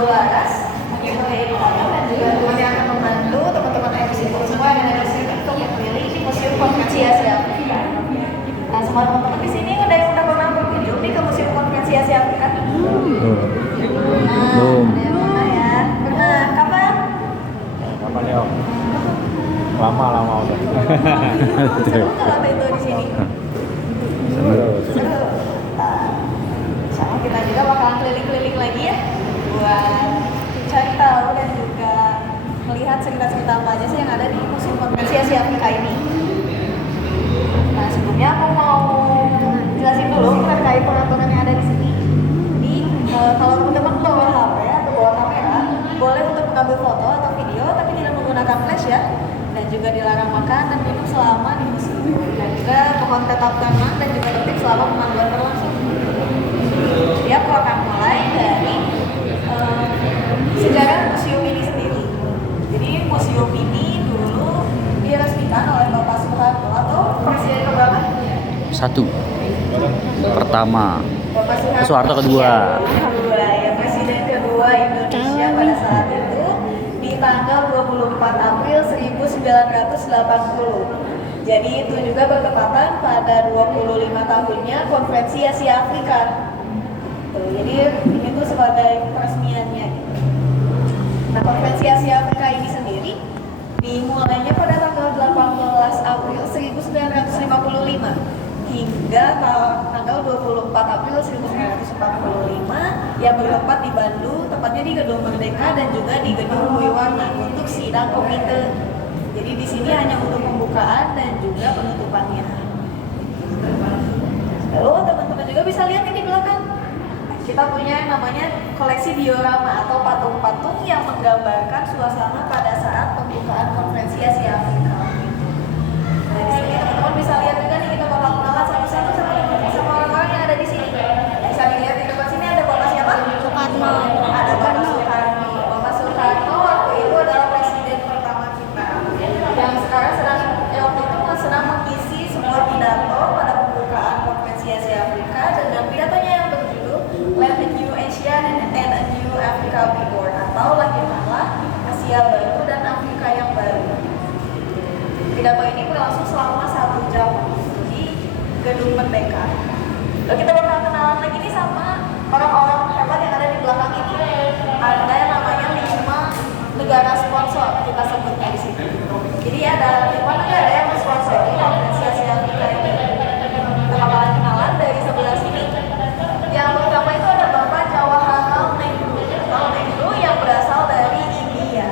Bularas, mengirim dan juga yang akan membantu teman-teman MC semua yang ada di sini untuk memilih di Museum Konferensi Asia Afrika. Nah, semua teman-teman di sini udah pernah berkunjung nih ke Museum Konferensi Asia Afrika? Nah, ada yang pernah ya? Pernah, kapan? Kapan ya? Lama udah. Seru nggak itu di sini? Seru. Sama kita juga bakalan keliling-keliling lagi ya buat cari tahu dan juga melihat cerita-cerita apa aja sih yang ada di Museum Konferensi Asia Afrika ini. Nah, sebelumnya aku mau jelasin dulu terkait peraturan yang ada di sini. Jadi kalau teman-teman bawa HP atau bawa kamera, boleh untuk mengambil foto atau video, tapi tidak menggunakan flash ya. Dan juga dilarang makan dan minum selama di museum. Dan juga mohon tetap tenang dan juga tertib selama pemanduan berlangsung. Dia akan mulai dari sejarah museum ini sendiri. Jadi museum ini dulu diresmikan oleh Bapak Soeharto atau Presiden keberapa? Satu. Pertama. Bapak Soeharto kedua. Ya, Presiden kedua Indonesia pada saat itu di tanggal 24 April 1980. Jadi itu juga bertepatan pada 25 tahunnya Konferensi Asia Afrika. Jadi ini tuh sebagai peresmiannya. Nah, Konferensi Asia Afrika ini sendiri dimulainya pada tanggal 18 April 1955 hingga tanggal 24 April 1945 yang bertempat di Bandung, tepatnya di Gedung Merdeka dan juga di Gedung Wiwarna untuk sidang komite. Jadi di sini hanya untuk pembukaan dan juga penutupannya. Lalu teman-teman juga bisa lihat ini di belakang. Kita punya yang namanya koleksi diorama atau patung-patung yang menggambarkan suasana pada saat pembukaan Konferensi Asia Afrika. Nah, di sini teman-teman bisa lihat juga nih, kita bakal kenalan satu-satu sama orang-orang yang ada di sini. Bisa dilihat di depan sini ada Bapak siapa? Soekarno. Ada Bapak Soekarno. Bapak Soekarno waktu itu adalah presiden pertama kita. Yang sekarang waktu itu sedang mengisi sebuah pidato pada pembukaan Konferensi Asia Afrika dengan pidatonya yang berjudul Let the New Asia and a New Africa be born, atau lahirkanlah Asia baru dan Afrika yang baru. Pidato ini berlangsung selama 1 jam di Gedung Merdeka. Lalu kita bakal kenalan lagi nih sama orang-orang hebat yang ada di belakang ini. Ada yang namanya 5 negara sponsor, kita sebutnya di sini. Jadi ada 5 negara yang mensponsori Konferensi Asia Afrika ini. Kita bakalan kenalan dari sebelah sini. Yang pertama itu ada Bapak Jawaharlal Nehru yang berasal dari India.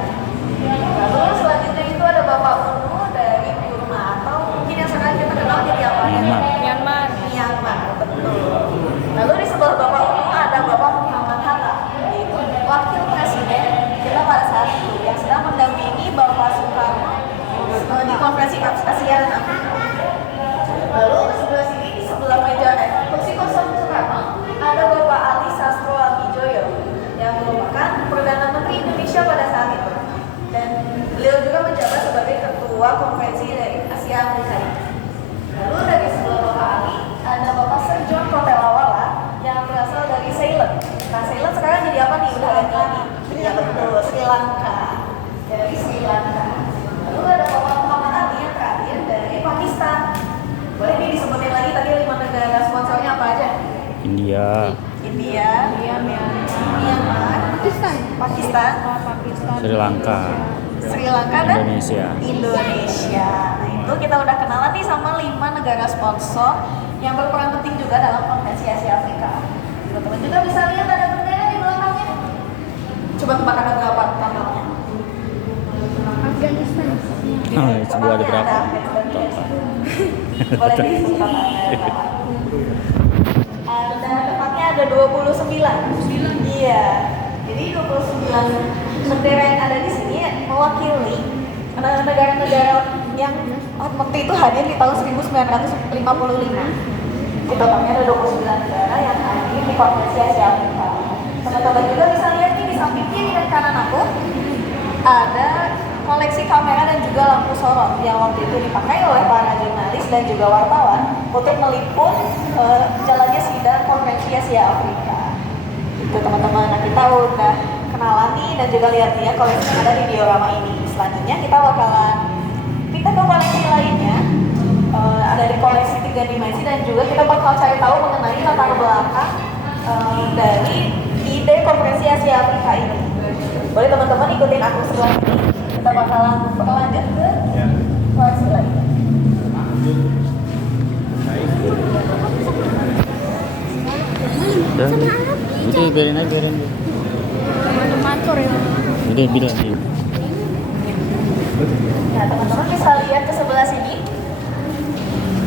Lalu selanjutnya itu ada Bapak UNO dari Burma, atau mungkin yang sekarang kita kenal jadi apa? Myanmar. Myanmar, betul. Lalu di sebelah Bapak UNO ada Bapak Muhammad Hatta, yaitu wakil presiden kita pada saat itu yang sedang mendampingi Bapak Soekarno di Konferensi Asia dan Afrika. Lalu di sebelah sini, di sebelah meja kursi kosong Soekarno, ada Bapak Ali Sastro Amijoyo yang merupakan Perdana Menteri Indonesia pada saat itu. Dan beliau juga menjabat sebagai Ketua Konferensi dari Asia Afrika ini. Lalu dari sebelah Bapak Ali ada Bapak Sir John Kotelawala yang berasal dari Ceylon. Nah, Ceylon sekarang jadi apa nih? Udah ganti lagi. Ya betul, Sri Lanka. Dari Sri Lanka. Lalu ada Bapak Muhammad Ali yang terakhir dari Pakistan. Boleh nih disebutin lagi tadi 5 negara sponsornya apa aja? India. Myanmar, Pakistan, Sri Lanka. dan Indonesia. Nah, itu kita udah kenalan nih sama 5 negara sponsor yang berperan penting juga dalam Konferensi Asia Afrika. Teman-teman juga bisa lihat ada bendera di belakangnya. Coba tebak ada berapa tanggalnya? Afghanistan. Oh, sebuah ada berapa? Boleh disebut ada tepatnya ada 29. Iya. Jadi 29 bendera yang ada di sini mewakili negara-negara yang waktu itu hadir di tahun 1955. Di totalnya ada 29 negara yang hadir di Konferensi Asia Afrika. Teman-teman juga bisa lihat nih di samping kiri dan kanan aku ada koleksi kamera dan juga lampu sorot yang waktu itu dipakai oleh para jurnalis dan juga wartawan untuk meliput jalannya sidang Konferensi Asia Afrika. Itu teman-teman, nah kita udah kenal dan juga lihat-lihat koleksi yang ada di diorama ini. Selanjutnya kita bakalan pindah ke koleksi lainnya. Ada di koleksi 3 dimensi dan juga kita bakal cari tahu mengenai latar belakang dari ide konferensi Asia Afrika ini. Boleh teman-teman ikutin aku setelah ini. Kita bakalan berlanjut ke koleksi lainnya. Dan udah biarin aja, biarin. Udah bilang sih. Nah, teman-teman bisa lihat ke sebelah sini.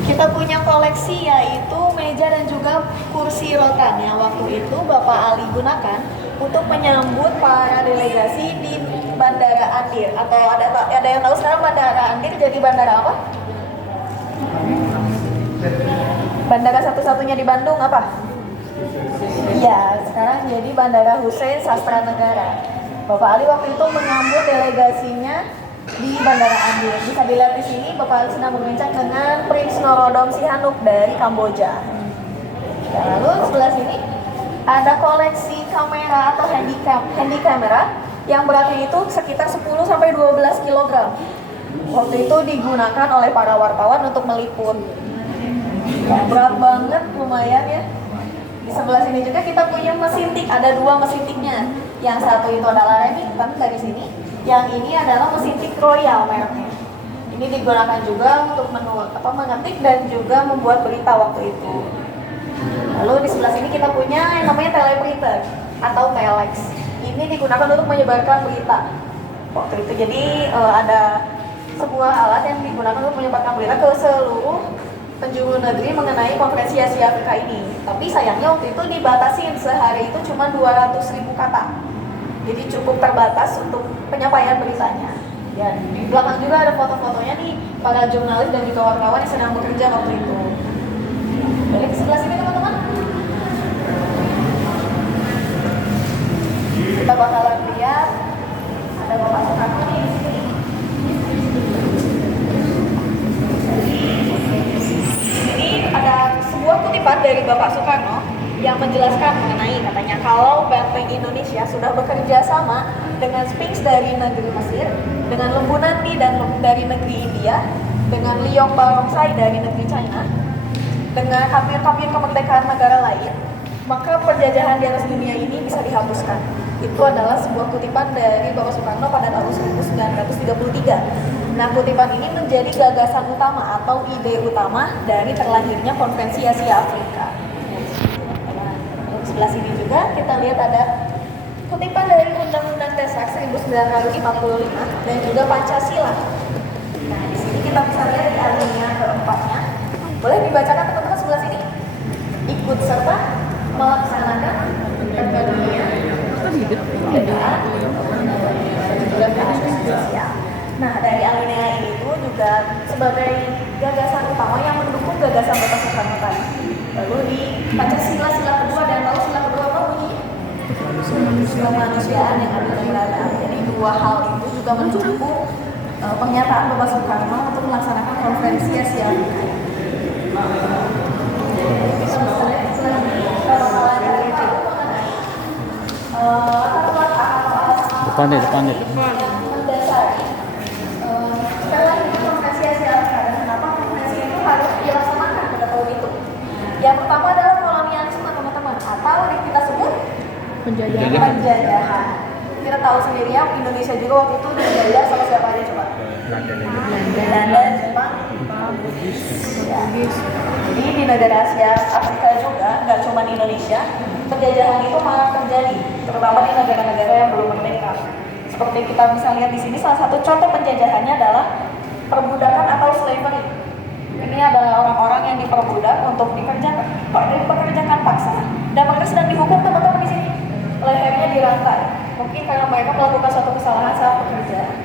Kita punya koleksi yaitu meja dan juga kursi rotan yang waktu itu Bapak Ali gunakan untuk menyambut para delegasi di Bandara Andir. Atau ada yang tahu sekarang Bandara Andir jadi bandara apa? Bandara satu-satunya di Bandung apa? Ya, sekarang jadi Bandara Hussein Sastra Negara. Bapak Ali waktu itu menyambut delegasinya di Bandara Andir. Bisa dilihat di sini Bapak Ali sedang berbincang dengan Prince Norodom Sihanouk dari Kamboja. Dan lalu sebelah sini ada koleksi kamera atau handy camera yang beratnya itu sekitar 10 sampai 12 kg. Waktu itu digunakan oleh para wartawan untuk meliput. Ya, berat banget, lumayan ya. Di sebelah sini juga kita punya mesin tik, ada 2 mesin tiknya. Yang satu itu adalah Remington dari sini, yang ini adalah mesin tik Royal mereknya. Ini digunakan juga untuk mengetik dan juga membuat berita waktu itu. Lalu di sebelah sini kita punya yang namanya teleprinter atau telex. Ini digunakan untuk menyebarkan berita waktu itu. Jadi ada sebuah alat yang digunakan untuk menyebarkan berita ke seluruh penjuru negeri mengenai konferensi Asia Afrika ini. Tapi sayangnya waktu itu dibatasin, sehari itu cuma 200.000 kata. Jadi cukup terbatas untuk penyampaian beritanya. Dan di belakang juga ada foto-fotonya nih para jurnalis dan juga wartawan yang sedang bekerja waktu itu. Balik ke sebelah sini teman-teman. Kita bakalan lihat ada Bapak Soekarno nih di sini. Ini ada sebuah kutipan dari Bapak Soekarno yang menjelaskan mengenai katanya kalau Benteng Indonesia sudah bekerja sama dengan Sphinx dari negeri Mesir, dengan Lembu Nandi dari negeri India, dengan Liong Barongsai dari negeri China, dengan kampion-kampion kemerdekaan negara lain, maka penjajahan di atas dunia ini bisa dihapuskan. Itu adalah sebuah kutipan dari Bapak Soekarno pada tahun 1933. Nah, kutipan ini menjadi gagasan utama atau ide utama dari terlahirnya Konferensi Asia Afrika. Sebelah sini juga kita lihat ada kutipan dari Undang-Undang Dasar 1945 dan juga Pancasila. Nah, di sini kita bisa lihat di alinea keempatnya. Boleh dibacakan teman-teman sebelah sini? Ikut serta melaksanakan kepentingan keadaan Indonesia. Nah, dari alinea ini itu juga sebagai gagasan utama yang mendukung gagasan Bapak Soekarno tadi. Lalu di Pancasila sila kedua dan tahu sila kedua apa bunyinya? Kemanusiaan yang adil dan beradab. Jadi dua hal itu juga mendukung pernyataan Bapak Soekarno untuk melaksanakan konferensi Asia Afrika. Depan deh. Mendasari konferensi Asia Afrika dan kenapa konferensi itu harus dilaksanakan pada tahun itu. Yang pertama adalah kolonialisme teman-teman, atau kita sebut penjajahan. Kita tahu sendiri ya, Indonesia juga waktu itu dijajah sama siapa aja coba? Belanda, Jepang, ya. Jadi di negara Asia Afrika juga, nggak cuma di Indonesia, penjajahan itu malah terjadi, terutama di negara-negara yang belum merdeka. Seperti kita bisa lihat di sini, salah satu contoh penjajahannya adalah perbudakan atau slavery. Ini adalah orang-orang yang diperbudak untuk dipekerjakan paksa, dan mereka sedang dihukum teman-teman di sini. Lehernya dirantai, mungkin karena mereka melakukan suatu kesalahan saat bekerja.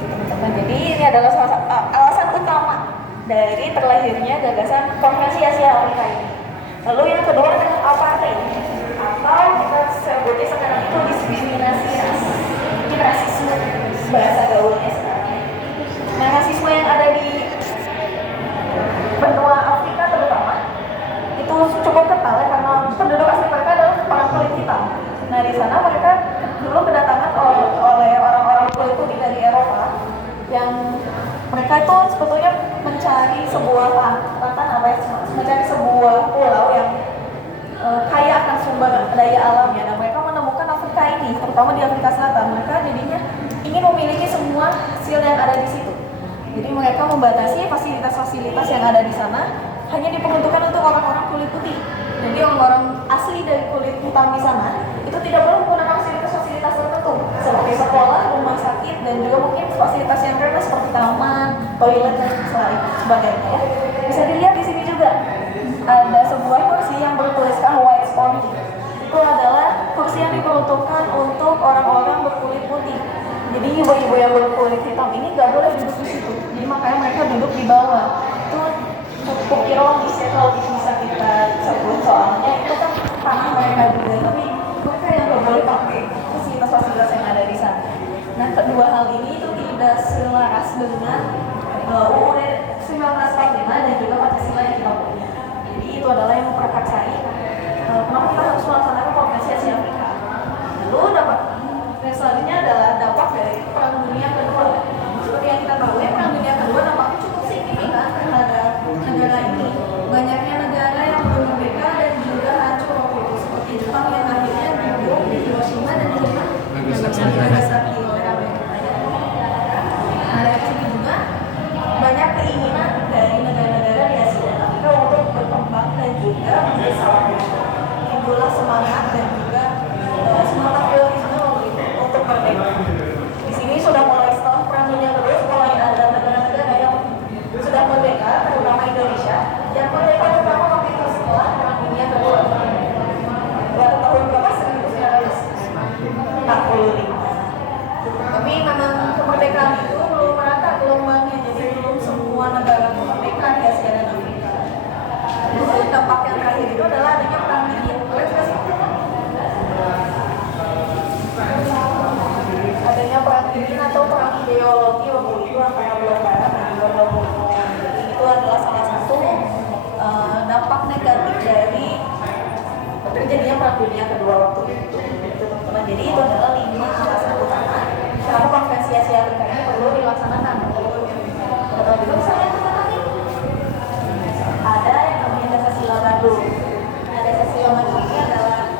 Teman-teman, jadi ini adalah salah satu alasan utama dari terlahirnya gagasan Konferensi Asia Afrika ini. Lalu yang kedua adalah apartheid, atau kita sebutnya sekarang itu diskriminasi ras. Ini rasisme bahasa gaulnya sekarang. Nah, rasisme yang ada di benua Afrika terutama itu cukup kental ya, karena penduduk asli mereka adalah orang kulit hitam. Nah, di sana mereka dulu kedatangan mereka itu sebetulnya mencari sebuah mencari sebuah pulau yang kaya akan sumber daya alamnya. Dan mereka menemukan Afrika ini, terutama di Afrika Selatan. Mereka jadinya ingin memiliki semua hasil yang ada di situ. Jadi mereka membatasi fasilitas-fasilitas yang ada di sana hanya diperuntukkan untuk orang-orang kulit putih. Jadi orang-orang asli dari kulit hitam di sana itu tidak perlu menggunakan fasilitas-fasilitas tertentu seperti sekolah, rumah sakit, dan juga mungkin fasilitas yang rendah seperti taman, toilet, dan sebagainya. Ya. Bisa dilihat di sini juga ada sebuah kursi yang bertuliskan white stone. Itu adalah kursi yang diperuntukkan untuk orang-orang berkulit putih. Jadi ibu-ibu yang berkulit hitam ini nggak boleh duduk di situ. Jadi makanya mereka duduk di bawah. Itu cukup ironis ya kalau bisa kita sebut, soalnya itu kan tanah mereka juga, tapi mereka yang nggak boleh pakai fasilitas-fasilitas yang ada di sana. Nah, kedua hal ini itu tidak selaras dengan UUD 1945 dan juga Pancasila yang kita punya. Jadi itu adalah yang memperakarsai kenapa kita harus melaksanakan Konferensi Asia Afrika. Lalu yang selanjutnya adalah dampak dari Perang Dunia Kedua. Seperti yang kita tahu ya, Perang Dunia Kedua dampaknya cukup signifikan terhadap negara ini. Banyaknya negara yang belum merdeka dan juga hancur waktu itu, seperti Jepang yang akhirnya dibom di Hiroshima dan Nagasaki oleh Amerika. Nah, dari sini juga banyak keinginan dari negara-negara di Asia dan Afrika untuk berkembang dan juga bersama. Itulah semangat dan juga semangat patriotisme untuk merdeka. Di sini sudah mulai setelah Perang Dunia Kedua, mulai ada negara-negara yang sudah merdeka, terutama Indonesia, yang merdeka pertama waktu itu setelah Perang Dunia Kedua. Pada tahun berapa? 1945. Tapi memang kemerdekaan itu belum merata gelombangnya, jadi belum semua negara merdeka di Asia dan Afrika. Lalu dampak yang terakhir itu adalah adanya Perang Dingin. Adanya perang dingin atau perang ideologi waktu itu antara Blok Barat dan juga Blok Timur. Jadi itu adalah salah satu dampak negatif dari terjadinya Perang Dunia Kedua waktu itu. Teman-teman, jadi itu adalah 5 alasan utama kenapa Konferensi Asia Afrika ini perlu dilaksanakan. Betul juga misalnya teman-teman, ada yang namanya Dasar Bandung. Nah, Dasar Bandung ini adalah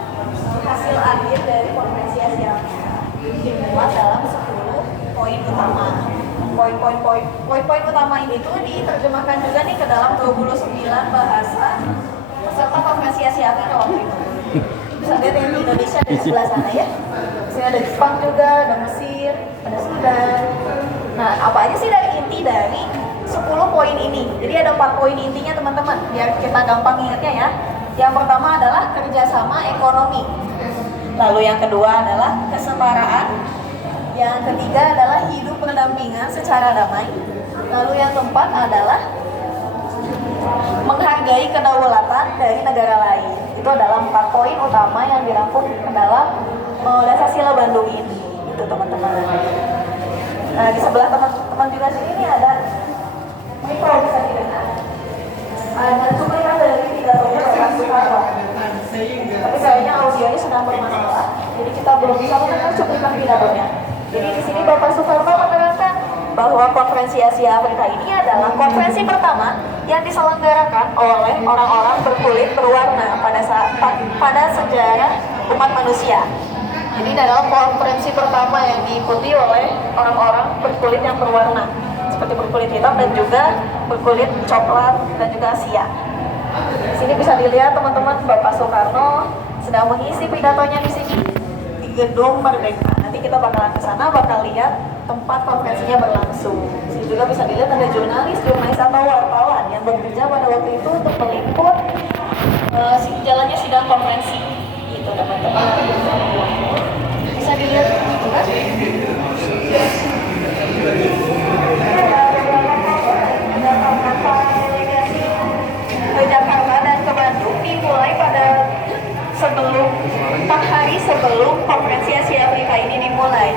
hasil akhir dari Konferensi Asia Afrika. Dimuat dalam 10 poin utama. Poin-poin utama ini tuh diterjemahkan juga nih ke dalam 29 bahasa peserta Konferensi Asia Afrika waktu itu. Bisa lihat yang di Indonesia di sebelah sana ya. Di ada Jepang juga, ada Mesir, ada Sudan. Nah, apa aja sih dari inti dari 10 poin ini? Jadi ada 4 poin intinya teman-teman, biar kita gampang ingatnya ya. Yang pertama adalah kerjasama ekonomi. Lalu yang kedua adalah kesetaraan. Yang ketiga adalah hidup pendampingan secara damai. Lalu yang keempat adalah menghargai kedaulatan dari negara lain. Itu adalah 4 poin utama yang dirangkum ke dalam Dasar Bandung ini. Itu teman-teman. Nah, di sebelah teman-teman juga sini ini ada, ini kalau bisa didengar, ada cuplikan dari pidatonya Bapak Soekarno. Tapi kayaknya audionya sedang bermasalah, jadi kita belum bisa mendengar cuplikan pidatonya. Jadi di sini Bapak Soekarno menerangkan bahwa Konferensi Asia Afrika ini adalah konferensi pertama yang diselenggarakan oleh orang-orang berkulit berwarna pada sejarah umat manusia. Jadi adalah konferensi pertama yang diikuti oleh orang-orang berkulit yang berwarna, seperti berkulit hitam dan juga berkulit coklat dan juga Asia. Di sini bisa dilihat teman-teman, Bapak Soekarno sedang mengisi pidatonya di sini di Gedung Merdeka. Nanti kita bakalan ke sana, bakal lihat tempat konferensinya berlangsung. Di sini juga bisa dilihat ada jurnalis atau wartawan yang bekerja pada waktu itu untuk meliput jalannya sidang konferensi. Gitu teman-teman. Bisa dilihat juga. Ke Jakarta dan ke Bandung dimulai pada 4 hari sebelum Konferensi Asia Afrika ini dimulai.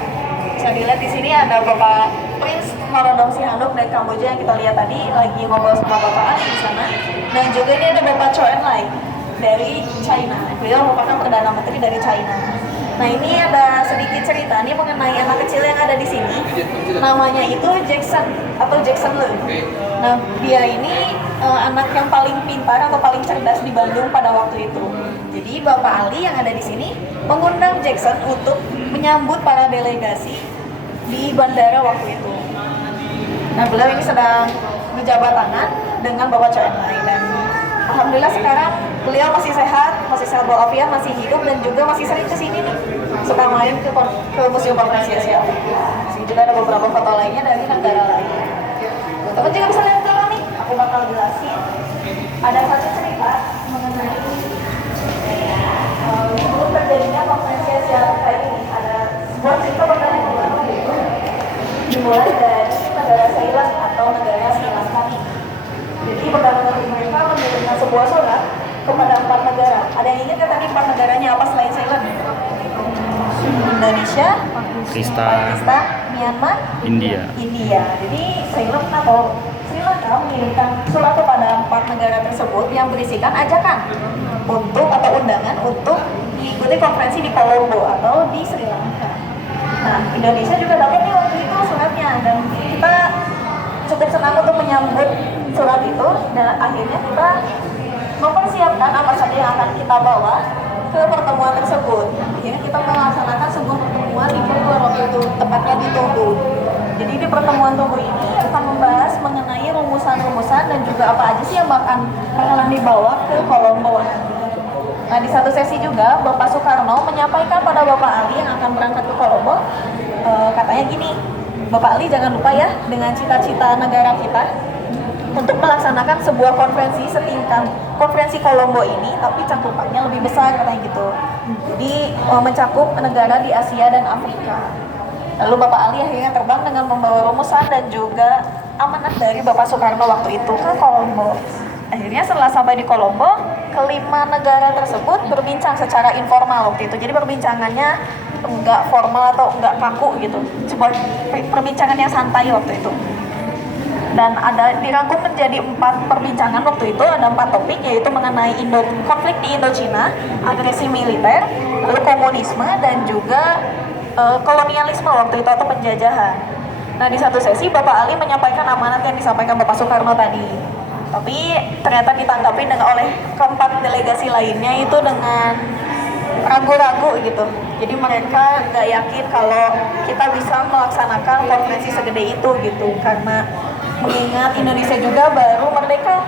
Bisa dilihat di sini ada Bapak Prince Norodom Sihanouk dari Kamboja yang kita lihat tadi lagi ngobrol sama Bapak Ali di sana. Dan juga ini ada Bapak Chou En-lai dari China. Beliau merupakan Perdana Menteri dari China. Nah, ini ada sedikit sedikit cerita nih mengenai anak kecil yang ada di sini. Namanya itu Jackson atau Jackson Le. Nah, dia ini anak yang paling pintar atau paling cerdas di Bandung pada waktu itu. Jadi Bapak Ali yang ada di sini mengundang Jackson untuk menyambut para delegasi di bandara waktu itu. Nah, beliau ini sedang berjabat tangan dengan Bapak CNI dan alhamdulillah sekarang beliau masih sehat walafiat, masih hidup dan juga masih sering kesini nih. Suka main ke Museum Konferensi Asia. Sini juga ada beberapa foto lainnya dari negara lain. Teman juga bisa lihat dulu nih, aku bakal jelasin. Ada satu cerita mengenai sebelum terjadinya Konferensi Asia Afrika ini. Ada sebuah cerita mengenai dimulai dari negara Thailand atau negara Sri Lanka. Jadi Perdana Menteri mereka mengirimkan sebuah surat kepada 4 negara. Ada yang ingat kan tadi 4 negaranya apa selain Thailand? Indonesia, Pakistan, Myanmar, India. Jadi Thailand atau Sri Lanka mengirimkan surat kepada 4 negara tersebut yang berisikan ajakan untuk atau undangan untuk mengikuti konferensi di Colombo atau di Sri Lanka. Nah, Indonesia juga dapat nih waktu itu suratnya dan kita cukup senang untuk menyambut surat itu dan akhirnya kita mempersiapkan apa saja yang akan kita bawa ke pertemuan tersebut. Akhirnya kita melaksanakan sebuah pertemuan di Bogor waktu itu, tepatnya di Tugu. Jadi di pertemuan Tugu ini akan membahas mengenai rumusan-rumusan dan juga apa aja sih yang bakalan dibawa ke Colombo. Nah, di satu sesi juga Bapak Soekarno menyampaikan pada Bapak Ali yang akan berangkat ke Colombo, katanya gini, Bapak Ali jangan lupa ya dengan cita-cita negara kita untuk melaksanakan sebuah konferensi setingkat konferensi Colombo ini, tapi cakupannya lebih besar katanya gitu. Jadi mencakup negara di Asia dan Afrika. Lalu Bapak Ali akhirnya terbang dengan membawa rumusan dan juga amanat dari Bapak Soekarno waktu itu ke Colombo. Akhirnya setelah sampai di Colombo, kelima negara tersebut berbincang secara informal waktu itu. Jadi perbincangannya enggak formal atau enggak kaku gitu. Cuma perbincangan yang santai waktu itu. Dan ada dirangkum menjadi 4 perbincangan waktu itu, ada 4 topik yaitu mengenai konflik di Indochina, agresi militer, lalu komunisme dan juga kolonialisme waktu itu atau penjajahan. Nah, di satu sesi Bapak Ali menyampaikan amanat yang disampaikan Bapak Soekarno tadi. Tapi ternyata ditanggapi oleh keempat delegasi lainnya itu dengan ragu-ragu gitu. Jadi mereka nggak yakin kalau kita bisa melaksanakan konferensi segede itu gitu, karena mengingat Indonesia juga baru merdeka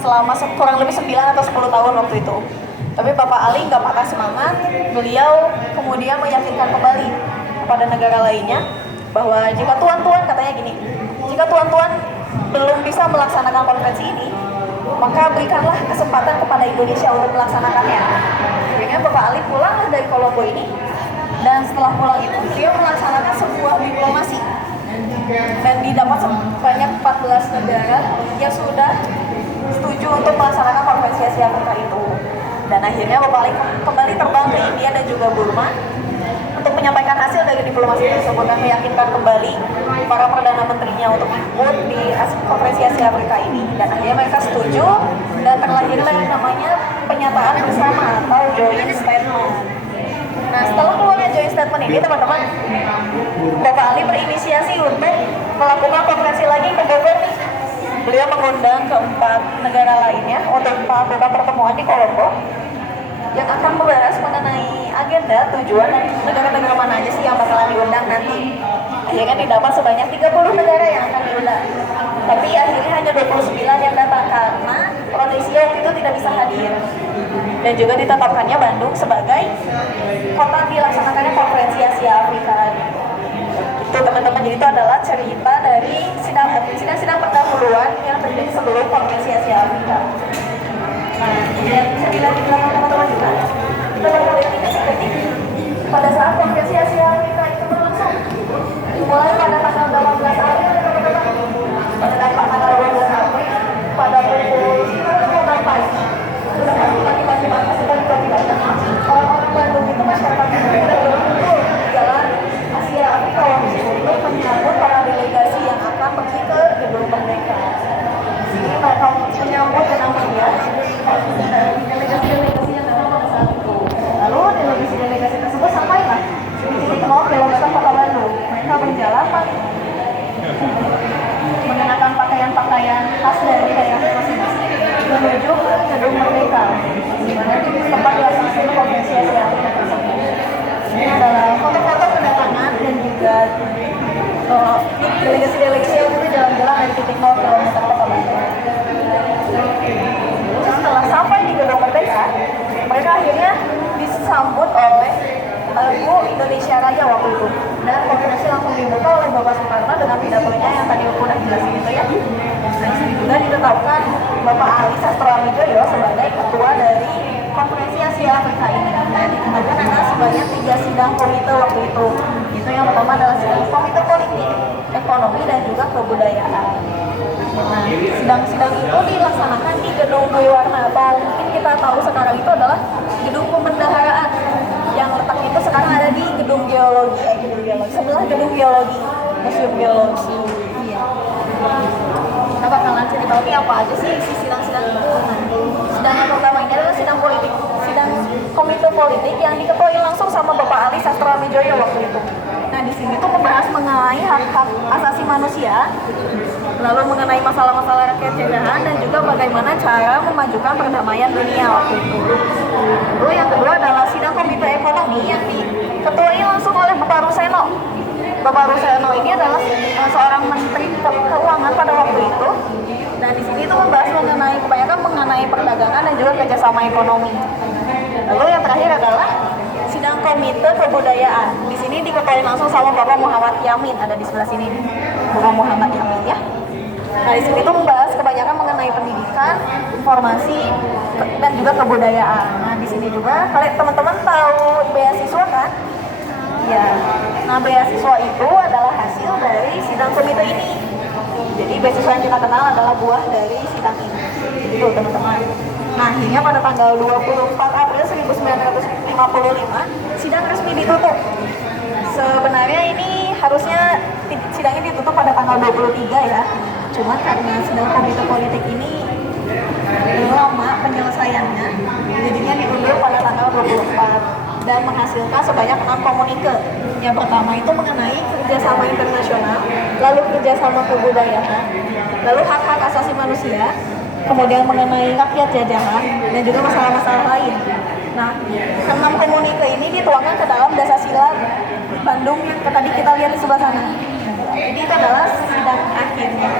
selama kurang lebih 9 atau 10 tahun waktu itu. Tapi Bapak Ali nggak patah semangat, beliau kemudian meyakinkan kembali kepada negara lainnya bahwa jika tuan-tuan, katanya gini, jika tuan-tuan belum bisa melaksanakan konferensi ini, maka berikanlah kesempatan kepada Indonesia untuk melaksanakannya. Akhirnya Bapak Ali pulang dari Colombo ini, dan setelah pulang itu beliau melaksanakan sebuah diplomasi dan didapat sebanyak 14 negara yang sudah setuju untuk melaksanakan konferensi Asia Afrika itu. Dan akhirnya Bapak Ali kembali terbang ke India dan juga Burma untuk menyampaikan hasil dari diplomasi tersebut dan meyakinkan kembali para perdana menterinya untuk ikut di konferensi Asia Afrika ini. Dan akhirnya mereka setuju dan terlahirlah yang namanya pernyataan bersama atau joint statement. Nah, setelah keluarnya joint statement ini, teman-teman, Bapak Ali berinisiasi untuk melakukan konferensi lagi ke Bogor nih. Beliau mengundang keempat negara lainnya untuk melakukan pertemuan di Colombo yang akan membahas mengenai agenda, tujuan, dan negara-negara mana aja sih yang bakalan diundang nanti. Akhirnya didapat sebanyak 30 negara yang akan diundang. Tapi akhirnya hanya 29 yang datang karena Rhodesia waktu itu tidak bisa hadir. Dan juga ditetapkannya Bandung sebagai kota dilaksanakannya konferensi Asia Afrika. Itu teman-teman, jadi itu adalah cerita dari sidang-sidang pendahuluan yang terjadi sebelum konferensi Asia Afrika. Nah, yang bisa dilihat di belakang teman-teman juga, kita bakal lihat ini seperti pada saat konferensi Asia Afrika itu berlangsung mulai pada tanggal 18 April, teman-teman, pada tanggal 12 April pada pukul 9 pagi sudah pagi-pagi orang-orang Bandung itu masyarakat itu sudah berkumpul di jalan Asia Afrika untuk menyambut para delegasi yang akan pergi ke Gedung Merdeka. Ini mereka menyambut dengan meriah delegasi-delegasi yang datang pada saat itu. Lalu delegasi-delegasi tersebut sampaikan delegasi-delegasi yang itu jalan-jalan dari titik 0 kilometer kota Bandung. Setelah sampai di Gedung Merdeka, mereka akhirnya disambut oleh lagu Indonesia Raya waktu itu, dan konferensi langsung dibuka oleh Bapak Soekarno dengan pidatonya yang tadi aku udah jelasin itu ya. Dan di sini juga ditetapkan Bapak Ali Sastroamidjojo sebagai ketua dari konferensi Asia Afrika ini. Dan ditetapkan ada sebanyak 3 sidang komite waktu itu. Itu yang pertama adalah sidang komite politik, ekonomi, dan juga kebudayaan. Nah, sidang-sidang itu dilaksanakan di Gedung Dwi Warna, atau mungkin kita tahu sekarang itu adalah Gedung Pemendaharaan, yang letaknya itu sekarang ada di Gedung Geologi, sebelah Gedung Geologi, Museum Geologi. Iya. Kita bakalan cerita lagi apa aja sih isi sidang-sidang itu. Nah, sidang yang pertama ini adalah sidang politik, sidang komite politik yang diketuai langsung sama Bapak Ali Sastroamidjojo waktu itu. Nah, di sini tuh membahas mengenai hak-hak asasi manusia, lalu mengenai masalah-masalah rakyat jajahan, dan juga bagaimana cara memajukan perdamaian dunia waktu itu. Lalu yang kedua adalah sidang komite ekonomi yang diketuai langsung oleh Bapak Ruseno. Bapak Ruseno ini adalah seorang menteri keuangan pada waktu itu. Dan di sini itu membahas kebanyakan mengenai perdagangan dan juga kerjasama ekonomi. Lalu yang terakhir adalah sidang komite kebudayaan. Di sini diketuai langsung sama Bapak Muhammad Yamin, ada di sebelah sini nih, Bapak Muhammad Yamin ya. Nah, di sini tuh membahas kebanyakan mengenai pendidikan, informasi, dan juga kebudayaan. Nah, di sini juga kalian teman-teman tahu beasiswa kan? Ya. Nah, beasiswa itu adalah hasil dari sidang komite ini. Jadi beasiswa yang kita kenal adalah buah dari sidang ini. Itu teman-teman. Nah, akhirnya pada tanggal 24 April 1955 sidang resmi ditutup. Sebenarnya ini harusnya sidangnya ditutup pada tanggal 23 ya. Cuman karena sidang komite politik ini lama penyelesaiannya, jadinya diundur pada tanggal 24 dan menghasilkan sebanyak 6 komunike. Yang pertama itu mengenai kerjasama internasional, lalu kerjasama kebudayaan, lalu hak-hak asasi manusia, kemudian mengenai rakyat jajahan, dan juga masalah-masalah lain. Nah, 6 komunike ini dituangkan ke dalam Dasar-Sila Bandung yang tadi kita lihat di sebelah sana. Jadi itu adalah sidang akhirnya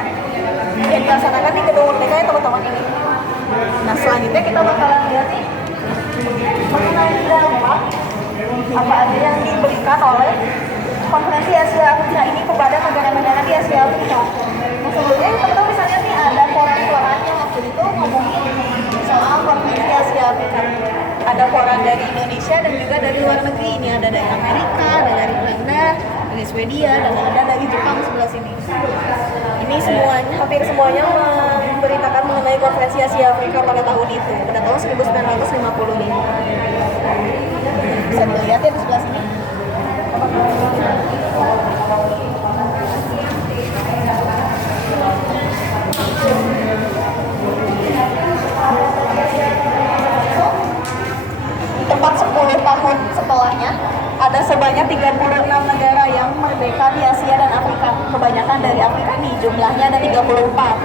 yang dilaksanakan di Gedung Merdeka ya teman-teman ini. Nah, selanjutnya kita bakalan lihat nih mengenai dampak apa aja yang diberikan oleh konferensi Asia Afrika ini kepada negara-negara di Asia Afrika. Nah, sebelumnya teman-teman bisa lihat nih ada koran-koran yang waktu itu ngomongin soal konferensi Asia Afrika. Ada koran dari Indonesia dan juga dari luar negeri. Ini ada dari Amerika, ada dari Belanda, dari Swedia, dan ada dari Jepang sebelah sini. Ini semuanya, hampir semuanya memberitakan mengenai konferensi Asia Afrika pada tahun itu, pada tahun 1955. Bisa dilihat ya di sebelah sini. Tepat 10 tahun setelahnya, ada sebanyak 36 negara yang merdeka di Asia dan Afrika. Kebanyakan dari Afrika nih, jumlahnya ada 34.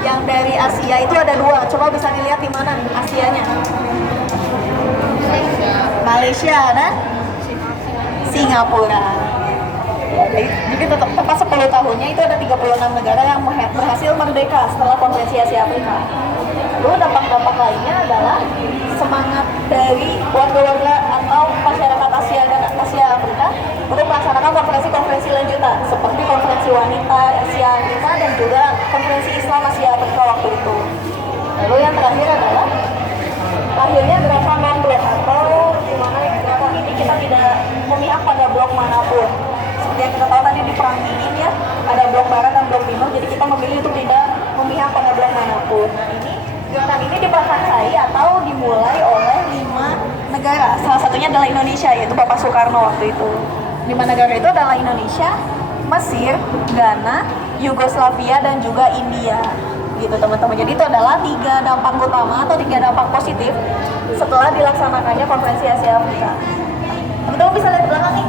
Yang dari Asia itu ada 2. Coba bisa dilihat di mana Asianya. Malaysia dan Singapura. Jadi tepat 10 tahunnya itu ada 36 negara yang berhasil merdeka setelah konferensi Asia Afrika. Lalu dampak-dampak lainnya adalah semangat dari warga-warga atau masyarakat Asia dan Asia Afrika untuk melaksanakan konferensi-konferensi lanjutan seperti konferensi wanita Asia Afrika dan juga konferensi Islam Asia Afrika waktu itu. Lalu yang terakhir adalah akhirnya gerakan non-blok, atau di mana gerakan ini kita tidak memihak pada blok manapun. Seperti yang kita tahu tadi di perang dingin ya, ada blok barat dan blok timur, jadi kita memilih untuk tidak memihak pada blok manapun. Nah, ini gerakan ini diprakarsai atau dimulai oleh 5 negara. Salah satunya adalah Indonesia, yaitu Bapak Soekarno waktu itu. 5 negara itu adalah Indonesia, Mesir, Ghana, Yugoslavia, dan juga India. Gitu teman-teman. Jadi itu adalah 3 dampak utama atau 3 dampak positif setelah dilaksanakannya konferensi Asia Afrika. Teman-teman bisa lihat belakang nih.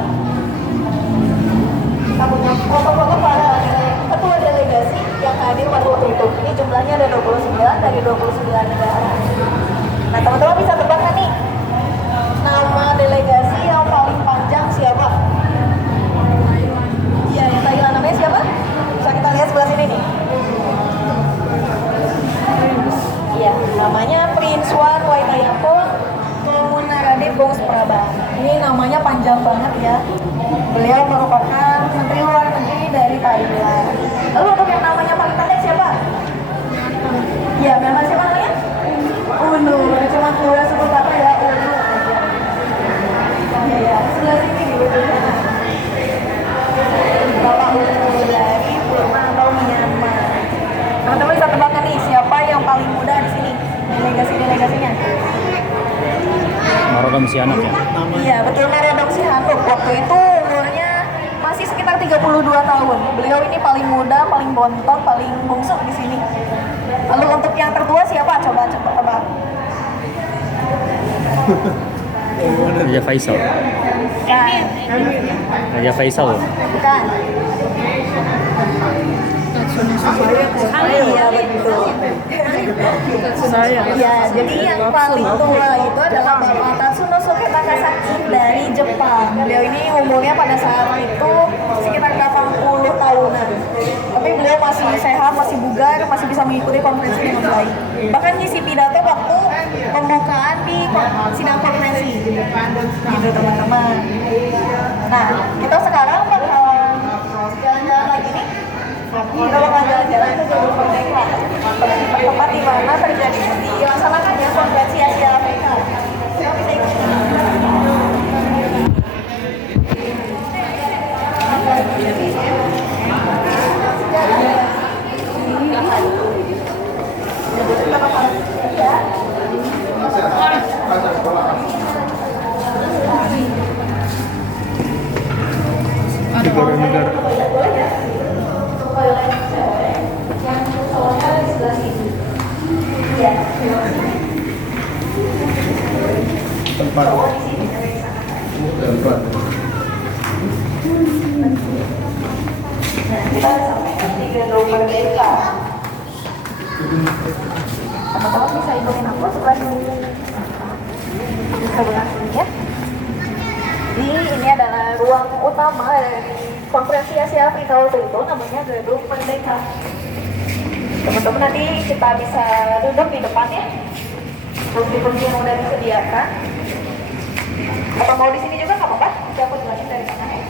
Foto-foto para ketua delegasi yang hadir pada waktu itu. Ini jumlahnya ada 29 dari 29 negara. Nah, teman-teman bisa tebak kan nih, nama delegasi yang paling panjang siapa? Beliau merupakan Menteri Luar Negeri dari Thailand. Lalu untuk yang namanya paling pendek siapa? Ya, memang siapa namanya? Unu. Cuma keluar sebut apa ya? Unu aja. Ya, sebelah sini di ujungnya. Bapak Unu dari Burma atau Myanmar. Teman-teman bisa tebak nih siapa yang paling muda di sini? Delegasinya. Marodom si anak ya. Iya, betul, Norodom Sihanouk. Waktu itu umurnya masih sekitar 32 tahun. Beliau ini paling muda, paling bontot, paling bungsu di sini. Lalu untuk yang tertua siapa? Coba. Raja Faisal. Nah, Raja Faisal. bukan. Iya, betul. Ya, jadi yang paling tua itu adalah Bapak Tatsunosuke Takasaki dari Jepang. Beliau ini umurnya pada saat itu sekitar 80 tahunan. Tapi beliau masih sehat, masih bugar, masih bisa mengikuti konferensi dengan baik. Bahkan ngisi pidato waktu pembukaan di sidang konferensi. Gitu teman-teman. Nah, kita sekarang bakalan jalan-jalan lagi nih. Kita bakal jalan-jalan ke Gedung Merdeka, tempat di mana terjadi dilaksanakannya konferensi Asia Afrika. Kita bisa ikut. Negara-negara. Tempat. Kita sampai di Gedung Merdeka. Teman-teman bisa ikutin aku sebelah sini. Sebelah sini ya. Ini adalah ruang utama dari konferensi Asia Afrika waktu itu, namanya Gedung Merdeka. Teman-teman nanti kita bisa duduk di depan ya. Kursi-kursi yang udah disediakan. Atau mau di sini juga nggak apa-apa. Nanti aku jelasin dari sana ya.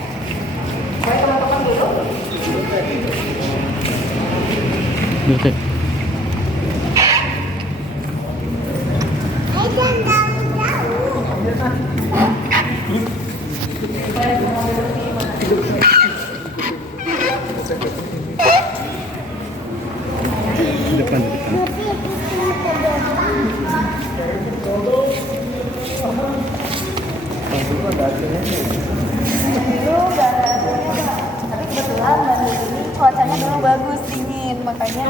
Boleh teman-teman duduk. Oke. Depan. Tapi kebetulan hari ini cuacanya dulu bagus, dingin, makanya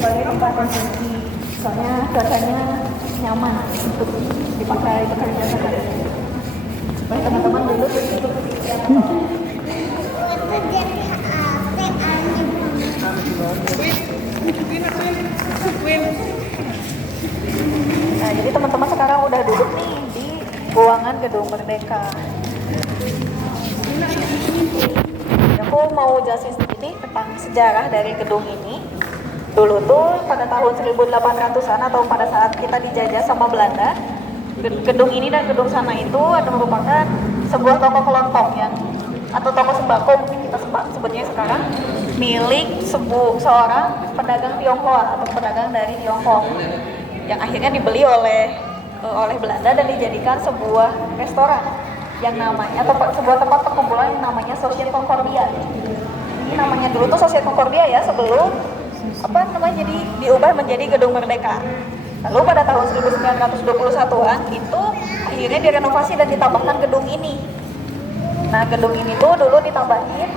sebagai tempat konsumsi. Soalnya cuacanya nyaman untuk dipakai bekerja sehari-hari. Supaya teman-teman dulu begitu. Nah, jadi teman-teman sekarang udah duduk nih di ruangan Gedung Merdeka. Aku mau jelasin sedikit tentang sejarah dari gedung ini. Dulu tuh pada tahun 1800-an atau pada saat kita dijajah sama Belanda, gedung ini dan gedung sana itu adalah merupakan sebuah toko kelontong atau toko sembako mungkin kita sebutnya sekarang, milik seorang pedagang Tionghoa atau pedagang dari Tiongkok yang akhirnya dibeli oleh Belanda dan dijadikan sebuah restoran yang namanya atau sebuah tempat perkumpulan yang namanya Societe Concordia. Ini namanya dulu tuh Societe Concordia ya, sebelum jadi diubah menjadi Gedung Merdeka. Lalu pada tahun 1921-an itu akhirnya direnovasi dan ditambahkan gedung ini. Nah, gedung ini tuh dulu ditambahin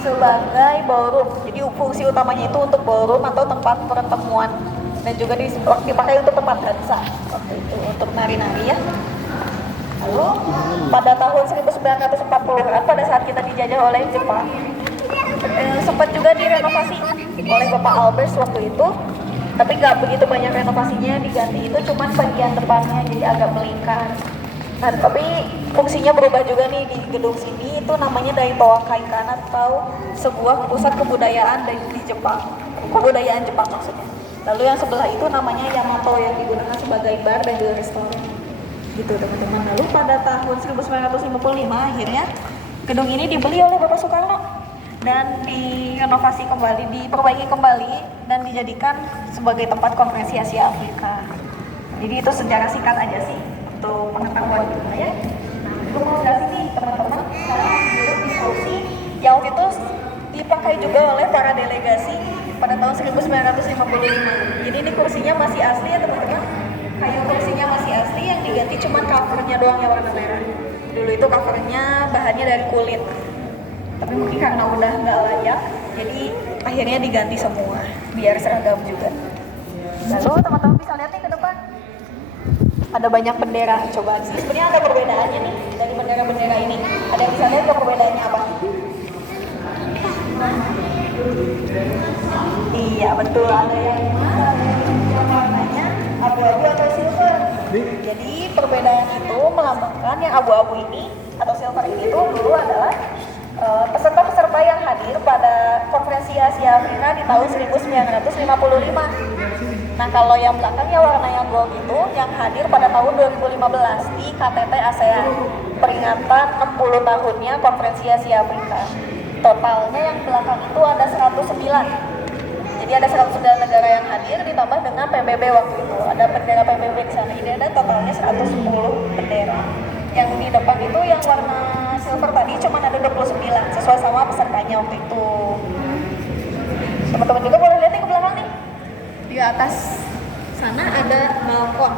sebagai ballroom. Jadi fungsi utamanya itu untuk ballroom atau tempat pertemuan dan juga dipakai untuk tempat dansa waktu itu untuk nari-nari ya. Lalu pada tahun 1940-an pada saat kita dijajah oleh Jepang sempat juga direnovasi oleh Bapak Albers waktu itu, tapi nggak begitu banyak renovasinya, diganti itu cuman bagian depannya jadi agak melingkar. Nah, tapi fungsinya berubah juga nih di gedung sini, itu namanya Daitoa Kaikan atau sebuah pusat kebudayaan di Jepang, kebudayaan Jepang maksudnya. Lalu yang sebelah itu namanya Yamato yang digunakan sebagai bar dan juga restoran. Gitu teman-teman. Lalu pada tahun 1955 akhirnya Gedung ini dibeli oleh Bapak Soekarno dan direnovasi kembali, diperbaiki kembali dan dijadikan sebagai tempat konferensi Asia Afrika. Jadi itu sejarah singkat aja sih untuk pengetahuan kita ya. Gue mau jelasin nih teman-teman, sekarang duduk di kursi yang waktu itu dipakai juga oleh para delegasi pada tahun 1955. Jadi ini kursinya masih asli ya teman-teman. Kayu kursinya masih asli, yang diganti cuma covernya doang yang warna merah. Dulu itu covernya bahannya dari kulit, tapi mungkin karena udah nggak layak, jadi akhirnya diganti semua biar seragam juga. Lalu teman-teman bisa lihat nih ke depan, ada banyak bendera. Coba sih, sebenarnya ada perbedaannya nih dari bendera-bendera ini. Ada yang bisa lihat ke perbedaannya apa? Iya betul, ada yang warnanya abu-abu atau silver. Jadi perbedaan itu melambangkan yang abu-abu ini atau silver ini tuh dulu adalah peserta-peserta yang hadir pada konferensi Asia Afrika di tahun 1955. Nah kalau yang belakangnya warna yang gold itu yang hadir pada tahun 2015 di KTT ASEAN, peringatan 60 tahunnya konferensi Asia Afrika. Totalnya yang belakang itu ada 109. Jadi ada 109 negara yang hadir ditambah dengan PBB waktu itu. Ada bendera PBB di sana. Jadi ada totalnya 110 bendera. Yang di depan itu yang warna silver tadi cuma ada 29 sesuai sama pesertanya waktu itu. Teman-teman juga boleh lihat nih ke belakang nih. Di atas sana ada balkon.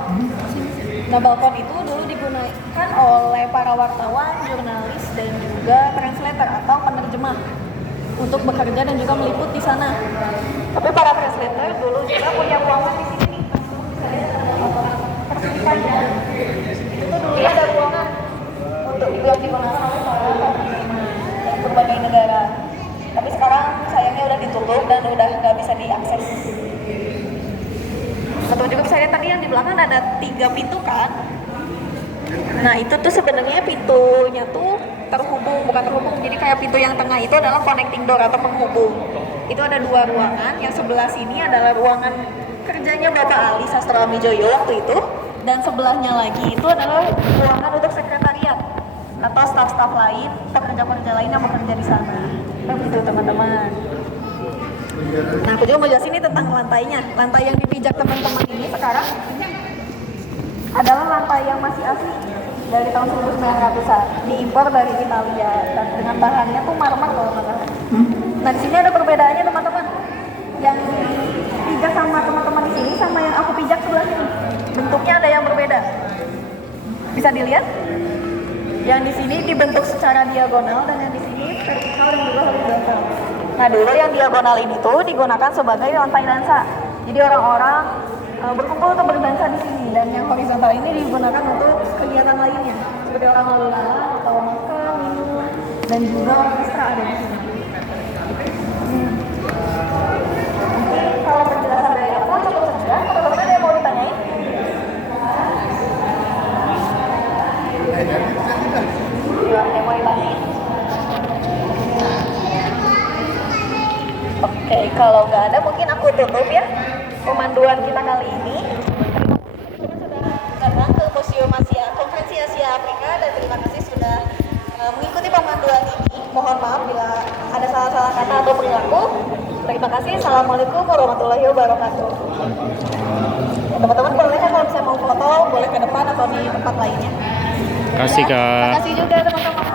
Nah balkon itu dulu digunakan oleh para wartawan, jurnalis dan juga translator atau penerjemah untuk bekerja dan juga meliput di sana. Tapi para translator dulu juga punya ruangan di sini nih. Persediaannya itu tuh dulu ada ruangan untuk yang digunakan oleh para penerjemah berbagai negara. Tapi sekarang sayangnya udah ditutup dan udah nggak bisa diakses. Teman-teman juga bisa lihat tadi yang di belakang ada 3 pintu kan. Nah itu tuh sebenarnya pintunya tuh terhubung, bukan terhubung. Jadi kayak pintu yang tengah itu adalah connecting door atau penghubung. Itu ada 2 ruangan. Yang sebelah sini adalah ruangan kerjanya Bapak Ali Sastroamidjojo waktu itu. Dan sebelahnya lagi itu adalah ruangan untuk sekretariat atau staf-staf lain, pekerja-pekerja lain yang bekerja di sana. Begitu teman-teman. Nah aku juga mau jelasin ini tentang lantainya. Lantai yang dipijak teman-teman ini sekarang adalah lantai yang masih asli dari tahun 1900-an, diimpor dari Italia dan dengan bahannya tuh marmer kalau nggak salah. Nah di sini ada perbedaannya teman-teman. Yang dipijak sama teman-teman di sini sama yang aku pijak sebelah sini, bentuknya ada yang berbeda. Bisa dilihat? Yang di sini dibentuk secara diagonal dan yang di sini vertikal dan juga horizontal. Nah dulu yang diagonal ini tuh digunakan sebagai lantai dansa. Jadi orang-orang berkumpul untuk berdansa di sini, dan yang horizontal ini digunakan untuk kegiatan lainnya seperti orang lalu lalang atau makan, minum, dan juga orkestra ada di sini. Kalau penjelasan dari aku cukup sekian. Teman-teman ada yang mau ditanyain? Ada yang mau ditanyain? Oke, kalau nggak ada mungkin aku tutup ya pemanduan kita kali ini. Terima kasih sudah datang ke Museum Asia, Konferensi Asia Afrika, dan terima kasih sudah mengikuti pemanduan ini. Mohon maaf bila ada salah-salah kata atau perilaku. Terima kasih. Assalamualaikum warahmatullahi wabarakatuh. Ya, teman-teman boleh kan kalau bisa mau foto, boleh ke depan atau di tempat lainnya. Terima kasih Kak. Terima kasih juga teman-teman.